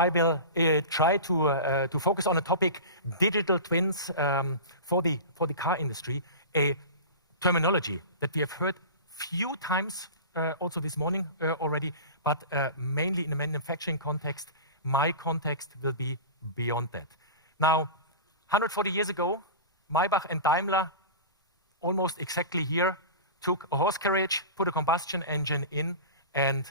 I will try to focus on a topic, digital twins for the car industry, a terminology that we have heard few times also this morning already, but mainly in the manufacturing context. My context will be beyond that. Now, 140 years ago, Maybach and Daimler, almost exactly here, took a horse carriage, put a combustion engine in, and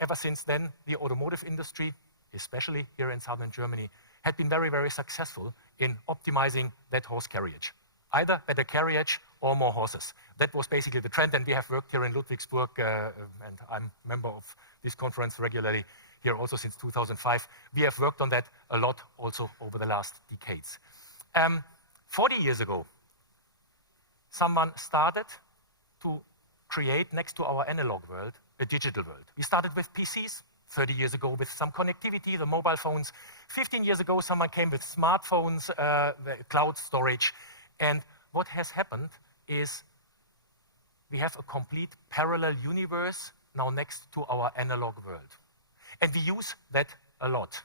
ever since then, the automotive industry, especially here in southern Germany, had been very, very successful in optimizing that horse carriage. Either better carriage or more horses. That was basically the trend, and we have worked here in Ludwigsburg, and I'm a member of this conference regularly here also since 2005. We have worked on that a lot also over the last decades. 40 years ago, someone started to create, next to our analog world, a digital world. We started with PCs, 30 years ago with some connectivity, the mobile phones. 15 years ago, someone came with smartphones, cloud storage. And what has happened is we have a complete parallel universe now next to our analog world. And we use that a lot.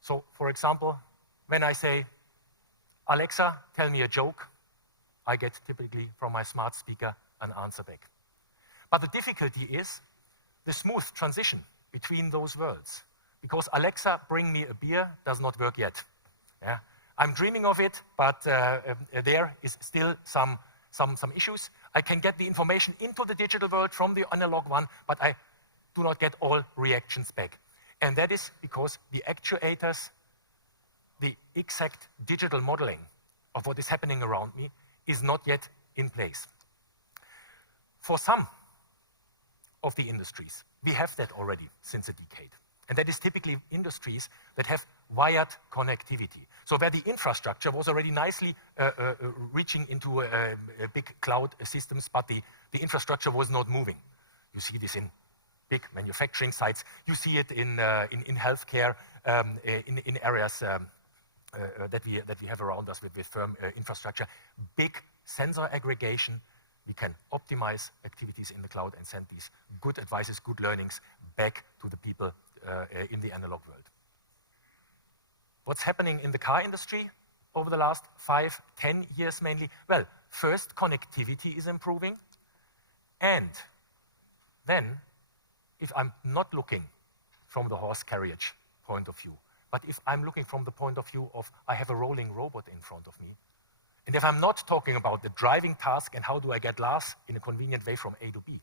So, for example, when I say, Alexa, tell me a joke, I get typically from my smart speaker an answer back. But the difficulty is the smooth transition between those worlds. Because Alexa, bring me a beer does not work yet. Yeah? I'm dreaming of it, but there is still some issues. I can get the information into the digital world from the analog one, but I do not get all reactions back. And that is because the actuators, the exact digital modeling of what is happening around me is not yet in place. For some of the industries, we have that already since a decade. And that is typically industries that have wired connectivity. So where the infrastructure was already nicely reaching into big cloud systems, but the infrastructure was not moving. You see this in big manufacturing sites. You see it in healthcare, in areas that we have around us with firm infrastructure. Big sensor aggregation. We can optimize activities in the cloud and send these good advices, good learnings back to the people in the analog world. What's happening in the car industry over the last 5, 10 years mainly? Well, first, connectivity is improving. And then, if I'm not looking from the horse carriage point of view, but if I'm looking from the point of view of I have a rolling robot in front of me, and if I'm not talking about the driving task and how do I get Lars in a convenient way from A to B,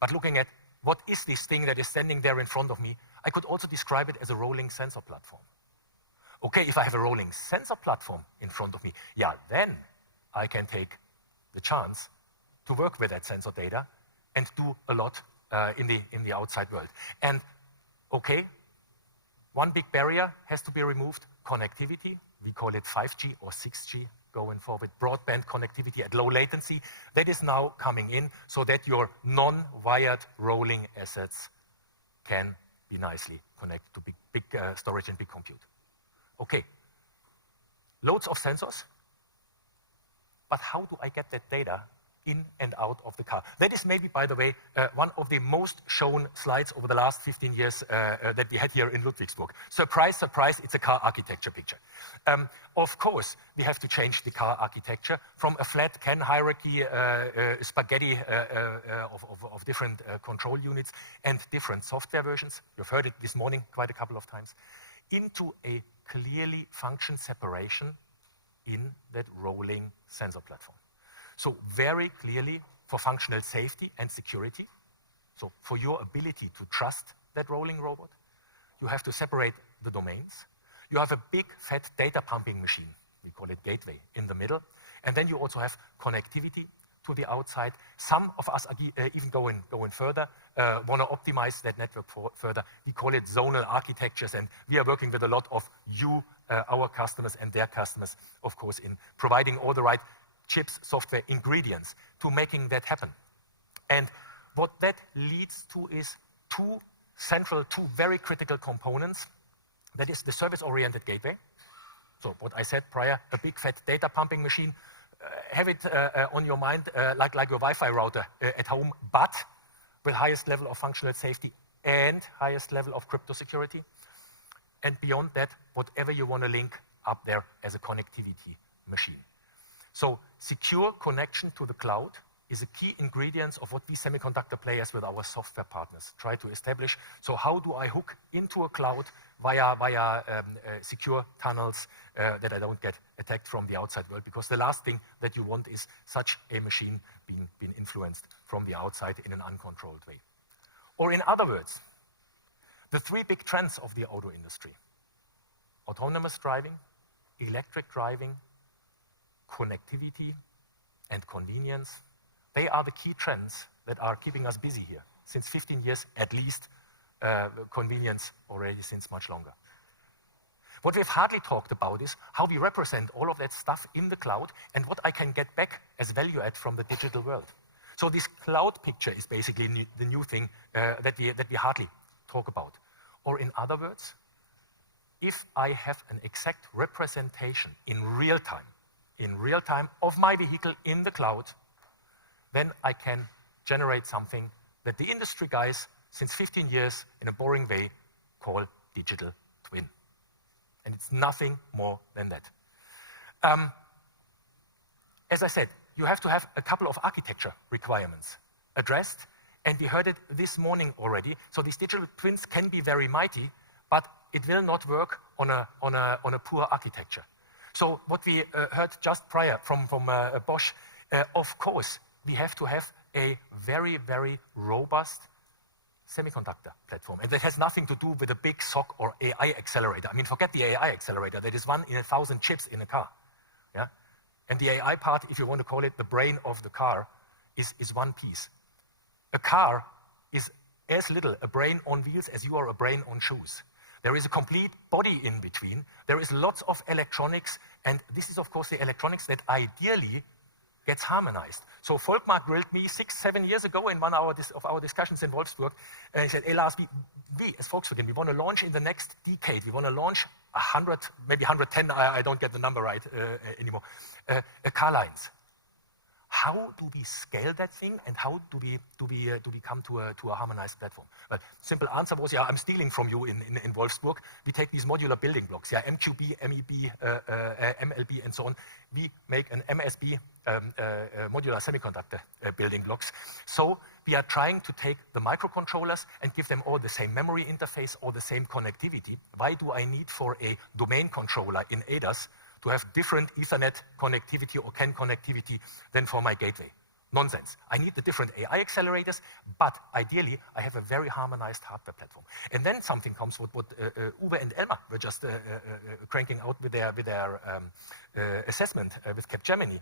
but looking at what is this thing that is standing there in front of me, I could also describe it as a rolling sensor platform. Okay, if I have a rolling sensor platform in front of me, yeah, then I can take the chance to work with that sensor data and do a lot in the outside world. And okay, one big barrier has to be removed, connectivity. We call it 5G or 6G going forward, broadband connectivity at low latency. That is now coming in so that your non-wired rolling assets can be nicely connected to big storage and big compute. Okay, loads of sensors, but how do I get that data in and out of the car? That is maybe, by the way, one of the most shown slides over the last 15 years that we had here in Ludwigsburg. Surprise, surprise, it's a car architecture picture. Of course, we have to change the car architecture from a flat CAN hierarchy, spaghetti of different control units and different software versions. You've heard it this morning quite a couple of times, into a clearly function separation in that rolling sensor platform. So very clearly for functional safety and security, so for your ability to trust that rolling robot, you have to separate the domains. You have a big fat data pumping machine, we call it gateway, in the middle. And then you also have connectivity to the outside. Some of us are even going further, want to optimize that network further. We call it zonal architectures, and we are working with a lot of you, our customers and their customers, of course, in providing all the right chips, software, ingredients to making that happen. And what that leads to is two very critical components. That is the service-oriented gateway. So what I said prior, a big fat data pumping machine, have it on your mind like your Wi-Fi router at home, but with highest level of functional safety and highest level of crypto security. And beyond that, whatever you want to link up there as a connectivity machine. So secure connection to the cloud is a key ingredient of what we semiconductor players with our software partners try to establish. So how do I hook into a cloud via secure tunnels that I don't get attacked from the outside world? Because the last thing that you want is such a machine being influenced from the outside in an uncontrolled way. Or in other words, the three big trends of the auto industry: autonomous driving, electric driving, connectivity, and convenience. They are the key trends that are keeping us busy here. Since 15 years at least, convenience already since much longer. What we've hardly talked about is how we represent all of that stuff in the cloud and what I can get back as value add from the digital world. So this cloud picture is basically the new thing that we hardly talk about. Or in other words, if I have an exact representation in real time of my vehicle in the cloud, then I can generate something that the industry guys since 15 years in a boring way call digital twin. And it's nothing more than that. As I said, you have to have a couple of architecture requirements addressed, and we heard it this morning already. So these digital twins can be very mighty, but it will not work on a poor architecture. So what we heard just prior from Bosch, of course, we have to have a very, very robust semiconductor platform. And that has nothing to do with a big SoC or AI accelerator. I mean, forget the AI accelerator. That is 1 in 1,000 chips in a car. Yeah? And the AI part, if you want to call it the brain of the car, is one piece. A car is as little a brain on wheels as you are a brain on shoes. There is a complete body in between. There is lots of electronics, and this is, of course, the electronics that ideally gets harmonized. So Volkmar grilled me 6-7 years ago in one of our discussions in Wolfsburg, and he said, hey Lars, we as Volkswagen, we want to launch in the next decade, we want to launch 100, maybe 110, I don't get the number right anymore, car lines. How do we scale that thing, and how do we come to a harmonized platform? Well, simple answer was, yeah, I'm stealing from you in Wolfsburg. We take these modular building blocks, yeah, MQB, MEB, MLB, and so on. We make an MSB, modular semiconductor building blocks. So we are trying to take the microcontrollers and give them all the same memory interface, all the same connectivity. Why do I need for a domain controller in ADAS to have different Ethernet connectivity or CAN connectivity than for my gateway? Nonsense. I need the different AI accelerators, but ideally I have a very harmonized hardware platform. And then something comes what Uwe and Elmar were just cranking out with their assessment with Capgemini.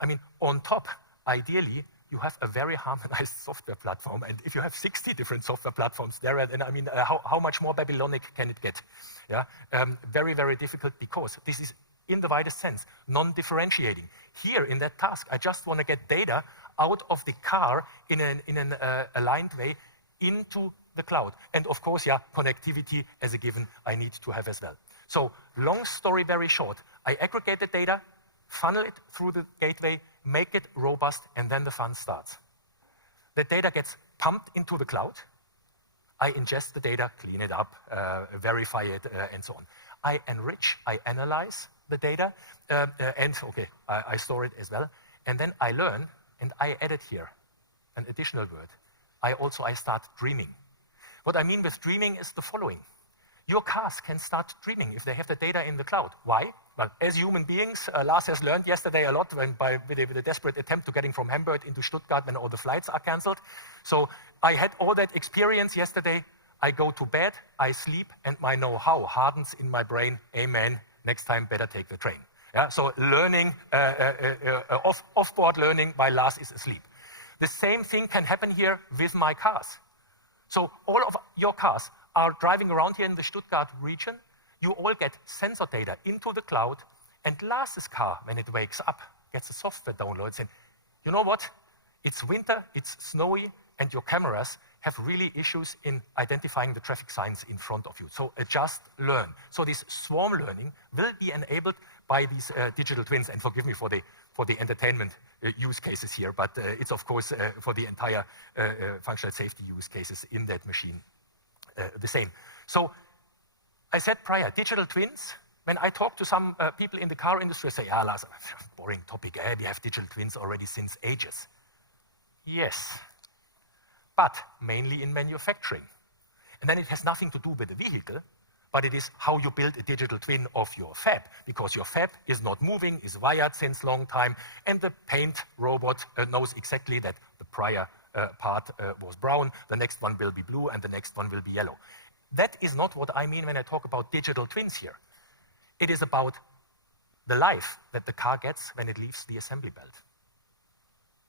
I mean, on top, ideally, you have a very harmonized software platform. And if you have 60 different software platforms there, then I mean, how much more Babylonic can it get? Yeah, very, very difficult, because this is, in the widest sense, non-differentiating. Here in that task, I just want to get data out of the car in an aligned way into the cloud. And of course, yeah, connectivity as a given I need to have as well. So long story very short, I aggregate the data, funnel it through the gateway, make it robust, and then the fun starts. The data gets pumped into the cloud. I ingest the data, clean it up, verify it, and so on. I enrich, I analyze the data, and okay, I store it as well. And then I learn, and I added here an additional word. I start dreaming. What I mean with dreaming is the following. Your cars can start dreaming if they have the data in the cloud. Why? Well, as human beings, Lars has learned yesterday a lot with a desperate attempt to getting from Hamburg into Stuttgart when all the flights are cancelled. So I had all that experience yesterday. I go to bed, I sleep, and my know-how hardens in my brain. Amen. Next time, better take the train. Yeah? So learning, off-board learning while Lars is asleep. The same thing can happen here with my cars. So all of your cars are driving around here in the Stuttgart region. You all get sensor data into the cloud, and Lars's car, when it wakes up, gets a software download saying, you know what? It's winter, it's snowy, and your cameras have really issues in identifying the traffic signs in front of you. So just learn. So this swarm learning will be enabled by these digital twins, and forgive me for the entertainment use cases here, but it's of course for the entire functional safety use cases in that machine the same. So I said prior, digital twins. When I talk to some people in the car industry, I say, "Ah, Lars, boring topic. We have digital twins already since ages." Yes, but mainly in manufacturing. And then it has nothing to do with the vehicle, but it is how you build a digital twin of your fab, because your fab is not moving, is wired since long time, and the paint robot knows exactly that the prior part was brown, the next one will be blue, and the next one will be yellow. That is not what I mean when I talk about digital twins here. It is about the life that the car gets when it leaves the assembly belt.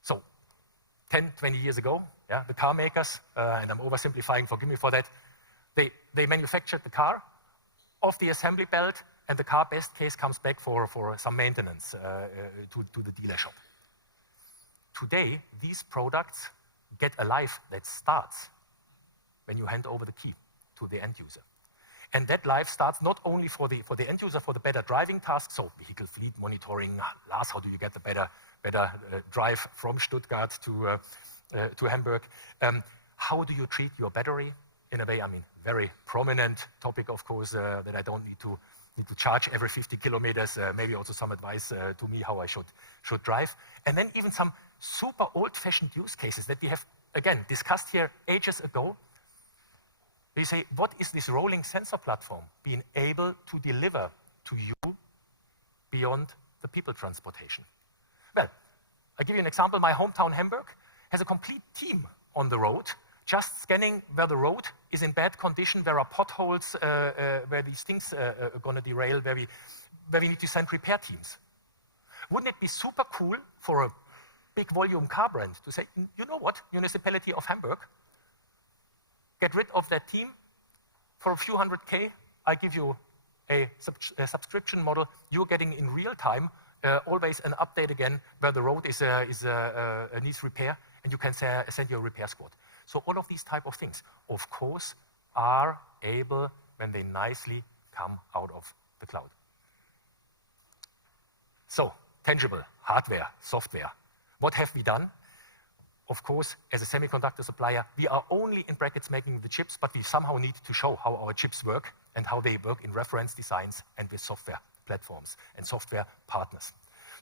So 10, 20 years ago, the car makers, and I'm oversimplifying, forgive me for that, they manufactured the car off the assembly belt, and the car best case comes back for some maintenance to the dealer shop. Today, these products get a life that starts when you hand over the key to the end user. And that life starts not only for the end user for the better driving tasks, so vehicle fleet monitoring. Lars, how do you get the better drive from Stuttgart to Hamburg? How do you treat your battery? In a way, I mean, very prominent topic, of course, that I don't need to charge every 50 kilometers. Maybe also some advice to me how I should drive. And then even some super old-fashioned use cases that we have, again, discussed here ages ago. We say, what is this rolling sensor platform being able to deliver to you beyond the people transportation? Well, I'll give you an example. My hometown, Hamburg, has a complete team on the road, just scanning where the road is in bad condition, where are potholes, where these things are going to derail, where we need to send repair teams. Wouldn't it be super cool for a big volume car brand to say, you know what, Municipality of Hamburg, get rid of that team for a few $100K. I give you a subscription model. You're getting in real time always an update again where the road needs repair, and you can send your repair squad. So all of these type of things, of course, are able when they nicely come out of the cloud. So tangible hardware, software. What have we done? Of course, as a semiconductor supplier, we are only in brackets making the chips, but we somehow need to show how our chips work and how they work in reference designs and with software platforms and software partners.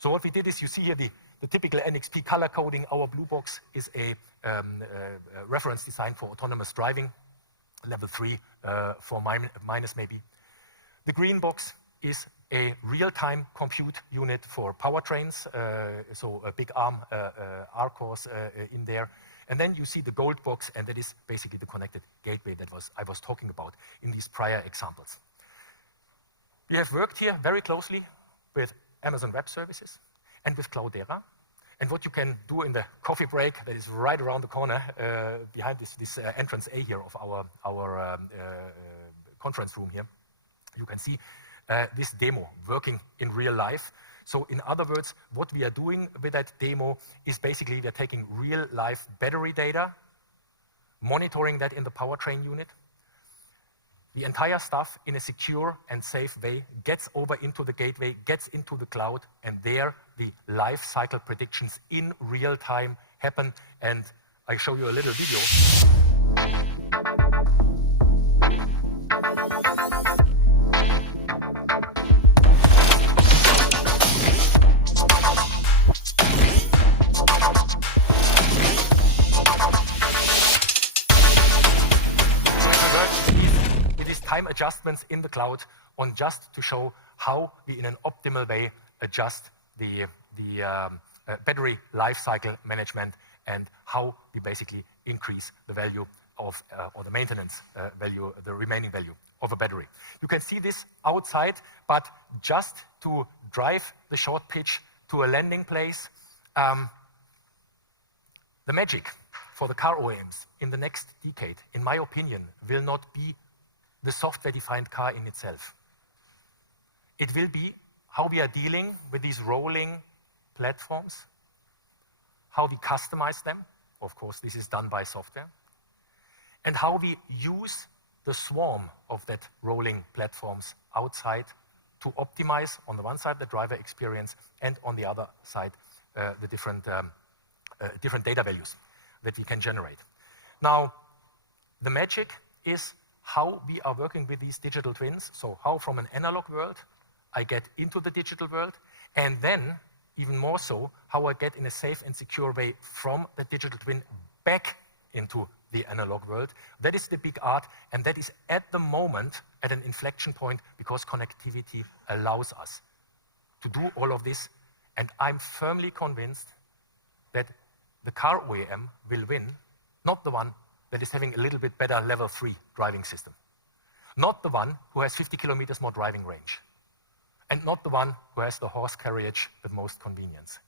So what we did is, you see here the typical NXP color coding. Our blue box is a reference design for autonomous driving, level 3 for minus maybe. The green box is a real-time compute unit for powertrains, so a big ARM R-cores in there. And then you see the gold box, and that is basically the connected gateway that I was talking about in these prior examples. We have worked here very closely with Amazon Web Services and with Cloudera. And what you can do in the coffee break that is right around the corner behind this entrance A here of our conference room here, you can see this demo working in real life. So in other words, what we are doing with that demo is basically we are taking real life battery data, monitoring that in the powertrain unit. The entire stuff in a secure and safe way gets over into the gateway, gets into the cloud, and there the life cycle predictions in real time happen. And I show you a little video. Time adjustments in the cloud on just to show how we in an optimal way adjust the battery life cycle management and how we basically increase the value of, or the maintenance value, the remaining value of a battery. You can see this outside, but just to drive the short pitch to a landing place, the magic for the car OEMs in the next decade, in my opinion, will not be the software-defined car in itself. It will be how we are dealing with these rolling platforms, how we customize them. Of course, this is done by software. And how we use the swarm of that rolling platforms outside to optimize, on the one side, the driver experience, and on the other side, the different data values that we can generate. Now, the magic is how we are working with these digital twins. So how from an analog world I get into the digital world, and then even more so, how I get in a safe and secure way from the digital twin back into the analog world. That is the big art, and that is at the moment at an inflection point because connectivity allows us to do all of this. And I'm firmly convinced that the car OEM will win, not the one that is having a little bit better level 3 driving system, not the one who has 50 kilometers more driving range, and not the one who has the horse carriage with most convenience.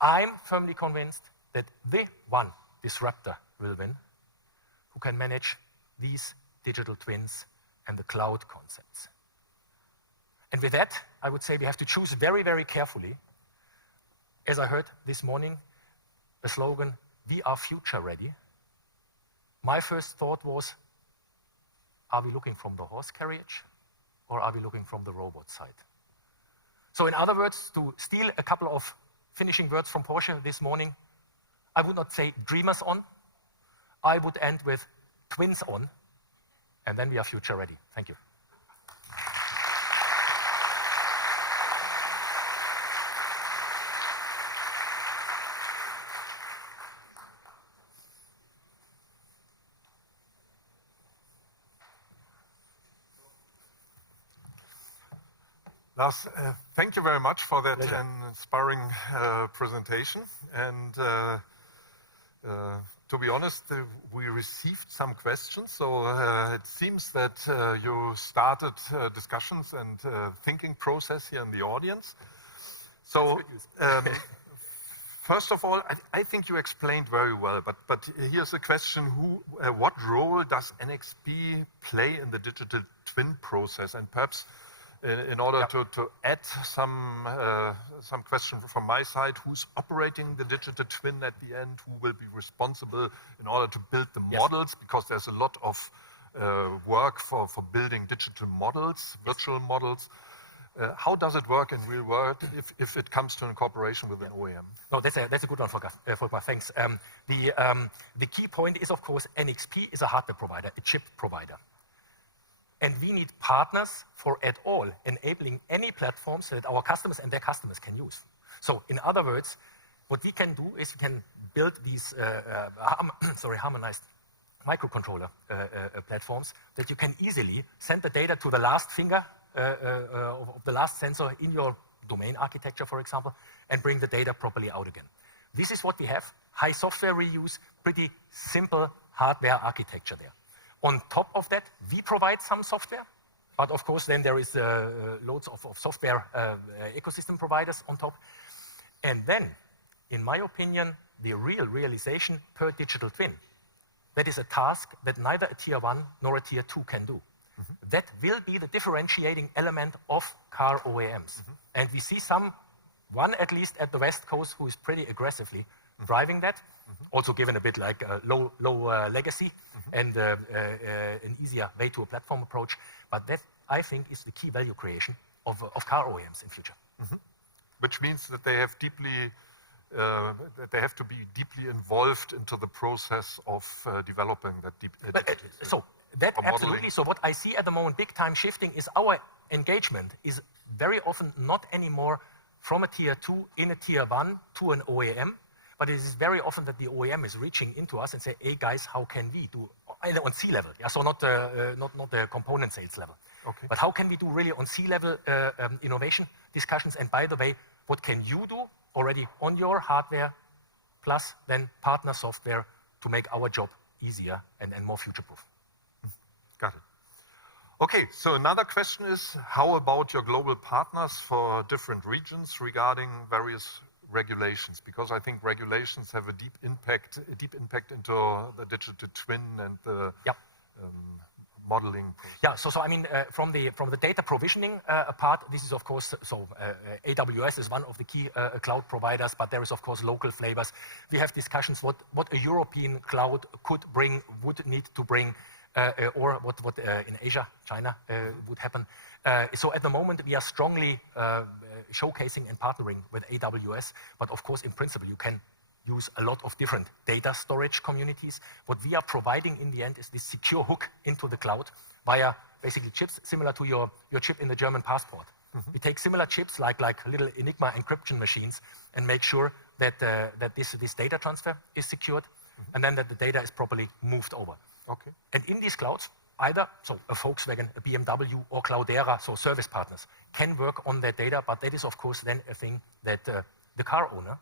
I'm firmly convinced that the one disruptor will win who can manage these digital twins and the cloud concepts. And with that, I would say we have to choose very, very carefully. As I heard this morning, the slogan, "We are future ready." My first thought was, are we looking from the horse carriage or are we looking from the robot side? So in other words, to steal a couple of finishing words from Porsche this morning, I would not say dreamers on, I would end with twins on, and then we are future ready. Thank you. Lars, thank you very much for that inspiring presentation. And to be honest, we received some questions. So it seems that you started discussions and thinking process here in the audience. So first of all, I think you explained very well. But here's a question: what role does NXP play in the digital twin process? And perhaps in order to add some question from my side, who's operating the digital twin at the end? Who will be responsible in order to build the models? Because there's a lot of work for building digital models, virtual models. How does it work in real world if it comes to incorporation with an OEM? No, that's a good one, Volker. Thanks. The key point is, of course, NXP is a hardware provider, a chip provider. And we need partners for at all enabling any platforms that our customers and their customers can use. So in other words, what we can do is we can build these harmonized microcontroller platforms that you can easily send the data to the last finger of the last sensor in your domain architecture, for example, and bring the data properly out again. This is what we have: high software reuse, pretty simple hardware architecture there. On top of that, we provide some software, but of course then there is loads of software ecosystem providers on top. And then, in my opinion, the real realization per digital twin, that is a task that neither a tier 1 nor a tier 2 can do. Mm-hmm. That will be the differentiating element of car OEMs. Mm-hmm. And we see one at least at the West Coast, who is pretty aggressively driving that, also given a bit like a low legacy and an easier way to a platform approach. But that, I think, is the key value creation of car OEMs in future. Which means that they have to be deeply involved into the process of developing that absolutely. So what I see at the moment, big time shifting, is our engagement is very often not anymore from a tier 2 in a tier 1 to an OEM, but it is very often that the OEM is reaching into us and say, "Hey guys, how can we do on C level?" Yeah, so not the component sales level, okay. But how can we do really on C level innovation discussions? And by the way, what can you do already on your hardware, plus then partner software to make our job easier and more future-proof? Got it. Okay, so another question is, how about your global partners for different regions regarding various regulations? Because I think regulations have a deep impact into the digital twin and the modeling process. Yeah, so I mean, from the data provisioning part, this is of course, AWS is one of the key cloud providers, but there is of course local flavors. We have discussions what a European cloud could bring, would need to bring, or what in Asia, China would happen. So at the moment, we are strongly showcasing and partnering with AWS, but of course, in principle, you can use a lot of different data storage communities. What we are providing in the end is this secure hook into the cloud via basically chips similar to your chip in the German passport. We take similar chips like little Enigma encryption machines and make sure that, this data transfer is secured and then that the data is properly moved over. Okay. And in these clouds, either a Volkswagen, a BMW, or Cloudera, so service partners, can work on that data, but that is of course then a thing that the car owner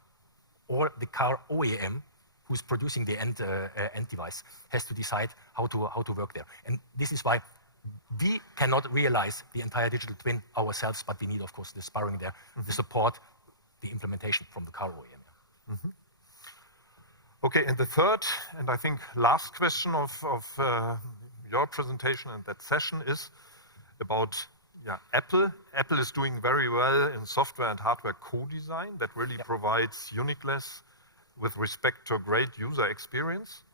or the car OEM who's producing the end device has to decide how to work there. And this is why we cannot realize the entire digital twin ourselves, but we need of course the sparring there, the support, the implementation from the car OEM. Okay, and the third, and I think last question of your presentation and that session is about Apple. Apple is doing very well in software and hardware co-design that really provides uniqueness with respect to a great user experience.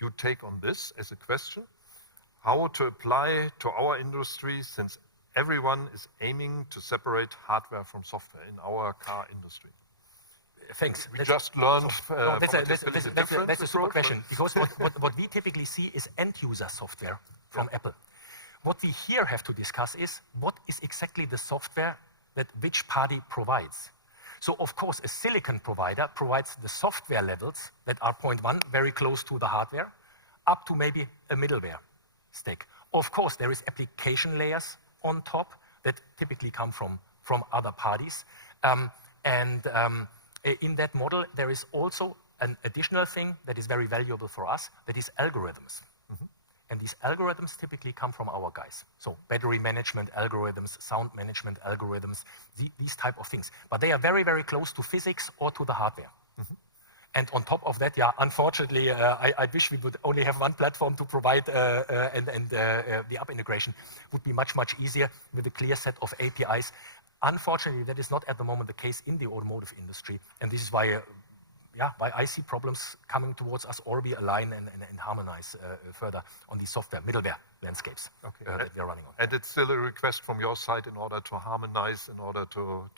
You take on this as a question, how to apply to our industry, since everyone is aiming to separate hardware from software in our car industry. Thanks. We just learned that's a super question, because what we typically see is end-user software from Apple. What we here have to discuss is what is exactly the software that which party provides. So of course a silicon provider provides the software levels that are point one, very close to the hardware, up to maybe a middleware stack. Of course there is application layers on top that typically come from other parties. In that model, there is also an additional thing that is very valuable for us, that is algorithms. And these algorithms typically come from our guys. So battery management algorithms, sound management algorithms, these type of things. But they are very, very close to physics or to the hardware. And on top of that, unfortunately, I wish we would only have one platform to provide, and the app integration would be much, much easier with a clear set of APIs. Unfortunately, that is not at the moment the case in the automotive industry, and this is why I see problems coming towards us, or we align and harmonize further on the software middleware landscapes that we are running on. And it's still a request from your side in order to harmonize, in order to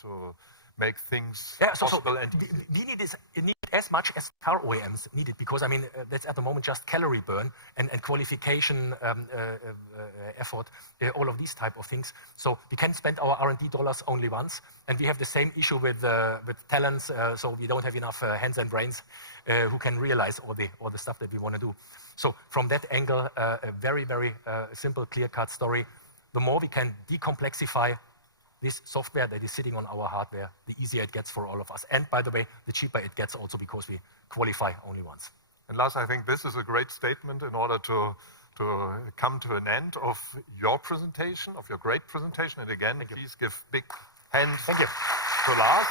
make things possible and easy. We need as much as car OEMs need it, because I mean that's at the moment just calorie burn and qualification effort, all of these type of things. So we can spend our R&D dollars only once, and we have the same issue with talents. So we don't have enough hands and brains who can realize all the stuff that we want to do. So from that angle, a very, very simple, clear-cut story. The more we can decomplexify this software that is sitting on our hardware, the easier it gets for all of us. And by the way, the cheaper it gets also, because we qualify only once. And Lars, I think this is a great statement in order to come to an end of your presentation, of your great presentation. And again, please give big hands Thank you. to Lars.